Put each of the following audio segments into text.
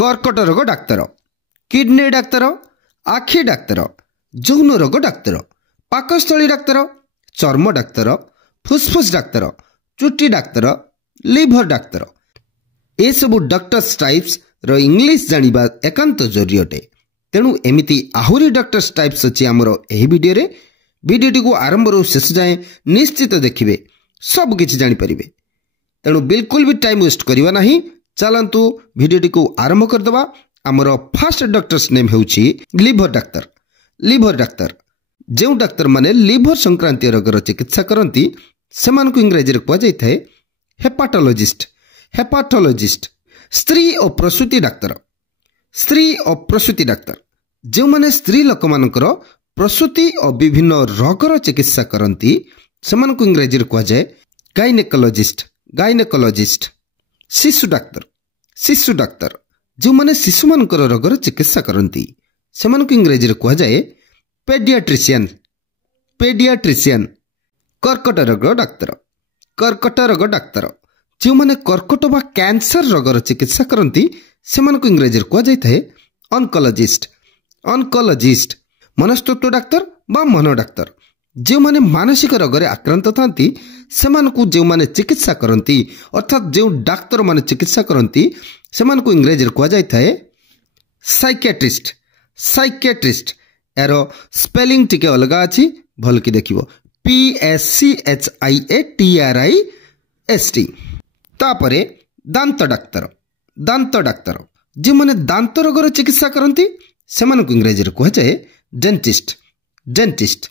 कर्कट रोग डाक्तर, किडनी डाक्तर, आखि डाक्तर, यौन रोग डाक्तर, पाकस्थली डाक्तर, चर्म डाक्तर, फुसफुस डाक्तर, चुटी डाक्तर, लिभर डाक्तर। ए सबु डॉक्टर टाइप्स रो इंग्लिश जानिबा एकांत जरूरी अटे। तेणु एमिति आहुरी डॉक्टर टाइप्स अच्छी आमर एही वीडियो रे। वीडियोटी को आरंभ रू शेष जाए निश्चित देखिए, सब किछि जानि परिबे। तेणु बिल्कुल भी टाइम वेस्ट करवा नहीं। चलंतु वीडियोटी को आरंभ करदबा। आमर फास्ट डॉक्टर्स नेम हेउछि लिभर डाक्तर। लिभर डाक्तर जो डाक्तर माने लिभर संक्रांत रोगर चिकित्सा करती सेमानकु इंग्रेजी रे कुआ जायथाय हेपाटोलॉजिस्ट। हेपाटोलॉजिस्ट स्त्री और प्रसूति डाक्तर। स्त्री और प्रसूति डाक्तर जो माने स्त्री लोक मानकर प्रसूति और विभिन्न रोगर चिकित्सा करती सेमानकु इंग्रेजी रे कुआ जाय गायनेकोलॉजिस्ट। गायनेकोलॉजिस्ट शिशु डाक्तर। शिशु डाक्तर जो माने शिशु मानकर रोगर चिकित्सा करती सेमानकु इंग्रेजी रे कुआ जाय पेडियाट्रिशियन। पेडियाट्रिशियन कर्कट रोग डाक्तर। कर्कट रोग डाक्तर जो माने कर्कट बा कैंसर रोगर चिकित्सा करती सेमानकु इंग्रेजी रे कुआ जायथाय ऑन्कोलॉजिस्ट। ऑन्कोलॉजिस्ट मनस्तत्व डाक्तर बा मन डाक्तर जो माने मानसिक रोगरे आक्रांत थांती सेमानकु जो माने चिकित्सा करती अर्थात जो डाक्तर माने चिकित्सा करती सेमानकु इंग्रेजी रे कुआ जायथाय साइकियाट्रिस्ट। साइकियाट्रिस्ट यार स्पेलिंग टिके अलग अच्छी भल कि देखिबो PSCHIATRIST। तापरे दांत डाक्तर। दांत डाक्तर जो माने दांत रोगर चिकित्सा करती सेमानकु इंग्रेजी रे कुआ जाय dentist. Dentist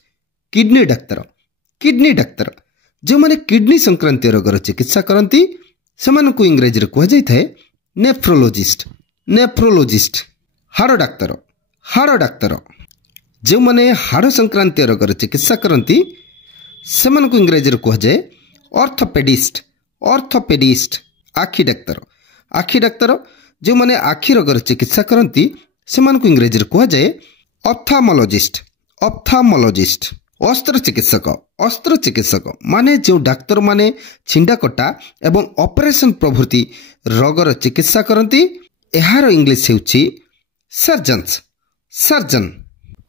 kidney doctor. Kidney doctor जो माने किडनी संक्रांत रोगर चिकित्सा करती सेमानकु इंग्रेजी रे कुआ जायथाय नेफ्रोलॉजिस्ट। नेफ्रोलॉजिस्ट हाड़ डाक्तर। हाड़ डाक्तर जो माने हाड़ संक्रांत रोगर चिकित्सा करती सेमानकु इंग्रेजी रे कुआ जाय ऑर्थोपेडिस्ट। ऑर्थोपेडिस्ट आखि डाक्तर। आखि डाक्तर जो माने आखि रोगर चिकित्सा करती सेमानकु इंग्रेजी रे कुआ जाय ऑप्थाल्मोलॉजिस्ट। ऑप्थाल्मोलॉजिस्ट अस्त्र चिकित्सक। अस्त्र चिकित्सक माने जो डाक्तर माने छिंडा कटा एवं ऑपरेशन प्रभृति रोगर चिकित्सा करती एहार इंग्लिश हेउछि सर्जन्स। सर्जन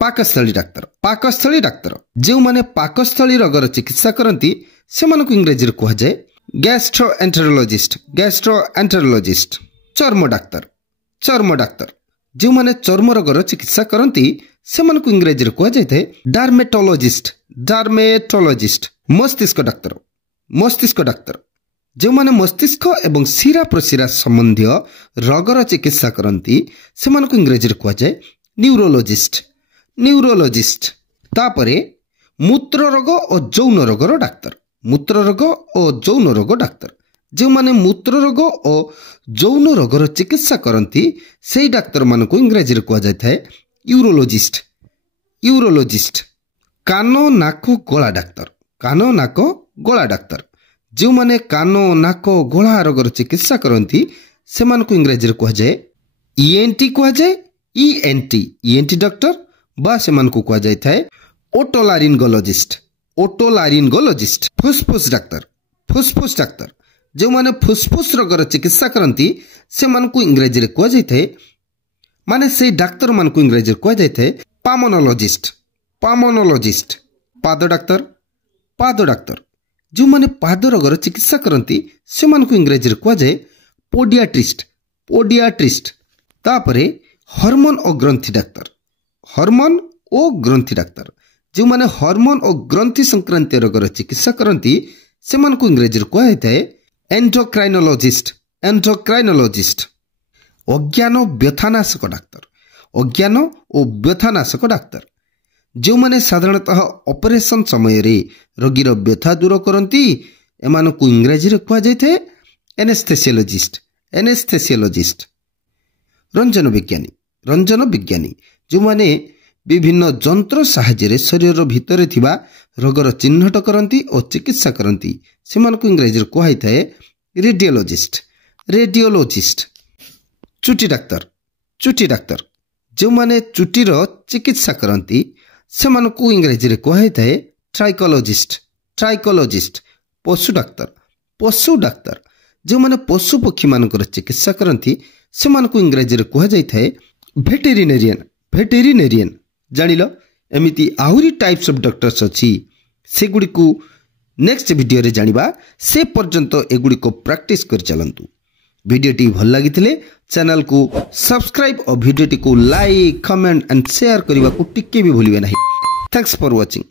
पाकस्थली डाक्तर। पाकस्थली डाक्तर जो माने पाकस्थली रोगर चिकित्सा करती सेमानकु इंग्रेजी रे कुआ जाय गैस्ट्रोएंटेरोलॉजिस्ट। गैस्ट्रोएंटेरोलॉजिस्ट चर्म डाक्तर। चर्म डाक्तर जो माने चर्म रोगर चिकित्सा करती सेमानकु इंग्रेजी रे कुआ जायथाय डार्मेटोलॉजिस्ट। डार्मेटोलॉजिस्ट मस्तिष्क डाक्तर। मस्तिष्क डाक्तर जो माने मस्तिष्क एवं शिरा प्रशिरा संबंधी रोगर चिकित्सा करती सेमानकु इंग्रेजी रे कुआ जाय न्यूरोलॉजिस्ट। न्यूरोलॉजिस्ट तापरे मूत्र रोग और यौन रोगर डाक्तर। मूत्र रोग और यौन रोग डाक्तर जो माने मूत्र रोग और यौन रोगर चिकित्सा करती से डाक्तर मानकु इंग्रेजी रे कुआ जायथाय यूरोलॉजिस्ट। यूरोलॉजिस्ट कान नाक गला डाक्तर। कान नाक गला डाक्तर जो माने कान नाक गला रोगर चिकित्सा करती सेमानकु इंग्रेजी रे कुआ जाय ENT कुआ जाय ENT। ENT डॉक्टर बा सेमानकु कुआ जायथाय ओटोलारिंगोलॉजिस्ट। ओटोलारिंगोलॉजिस्ट फुसफुस डाक्तर। फुसफुस डाक्तर जो माने फुसफुस रोगर चिकित्सा करती सेमानकु इंग्रेजी रे कुआ जायथाय माने से डाक्तर मानकु इंग्रेजी रे कुआ जायथाय पामोनोलॉजिस्ट। पामोनोलॉजिस्ट पाद डाक्तर। पाद डाक्तर जो माने पाद रोगर चिकित्सा करती सेमानकु इंग्रेजी रे कुआ जाय पोडियाट्रिस्ट। पोडियाट्रिस्ट तापरे हार्मोन और ग्रंथि डाक्तर। हार्मोन और ग्रंथि डाक्तर जो माने हार्मोन और ग्रंथि संक्रांत रोगर चिकित्सा करती सेमानकु इंग्रेजी रे कुआ जायथाय एंडोक्राइनोलॉजिस्ट। एंडोक्राइनोलॉजिस्ट अज्ञान व्यथानाशक डाक्तर। अज्ञान और व्यथानाशक डाक्तर जो माने साधारणतः ऑपरेशन समय रे रोगीर व्यथा दूर करती एमानकु इंग्रेजी रे कुआ जायथाय एनेस्थेसियोलॉजिस्ट। एनेस्थेसियोलॉजिस्ट रंजन विज्ञानी। रंजन विज्ञानी जो माने विभिन्न जंत्र साहाय्य शरीर भितर थिबा रोगर चिन्हट करती और चिकित्सा करती सेमानकु इंग्रेजी रे कुआ जायथाय रेडियोलॉजिस्ट। रेडियोलॉजिस्ट चुटी डाक्तर। चुटी डाक्तर जो माने चुटीर चिकित्सा करती सेमानकु इंग्रेजी रे कुआ जायथाय ट्राइकोलॉजिस्ट। ट्राइकोलॉजिस्ट पशु डाक्तर। पशु डाक्तर जो माने पशु पक्षी मानकर चिकित्सा करती से इंग्राजी रे कह जाए भेटेरिनेरियन जानिल एमिति आहुरी टाइप्स ऑफ डॉक्टर्स अच्छी से गुडी को नेक्स्ट वीडियो रे जानिबा से पर्यंत एगुडी को प्रैक्टिस कर चलंतु। वीडियो टी भल लागिथिले चैनल को सब्सक्राइब और वीडियो टी को लाइक कमेंट एंड शेयर करने को टिके भी भूलिबे नहीं। Thanks for watching.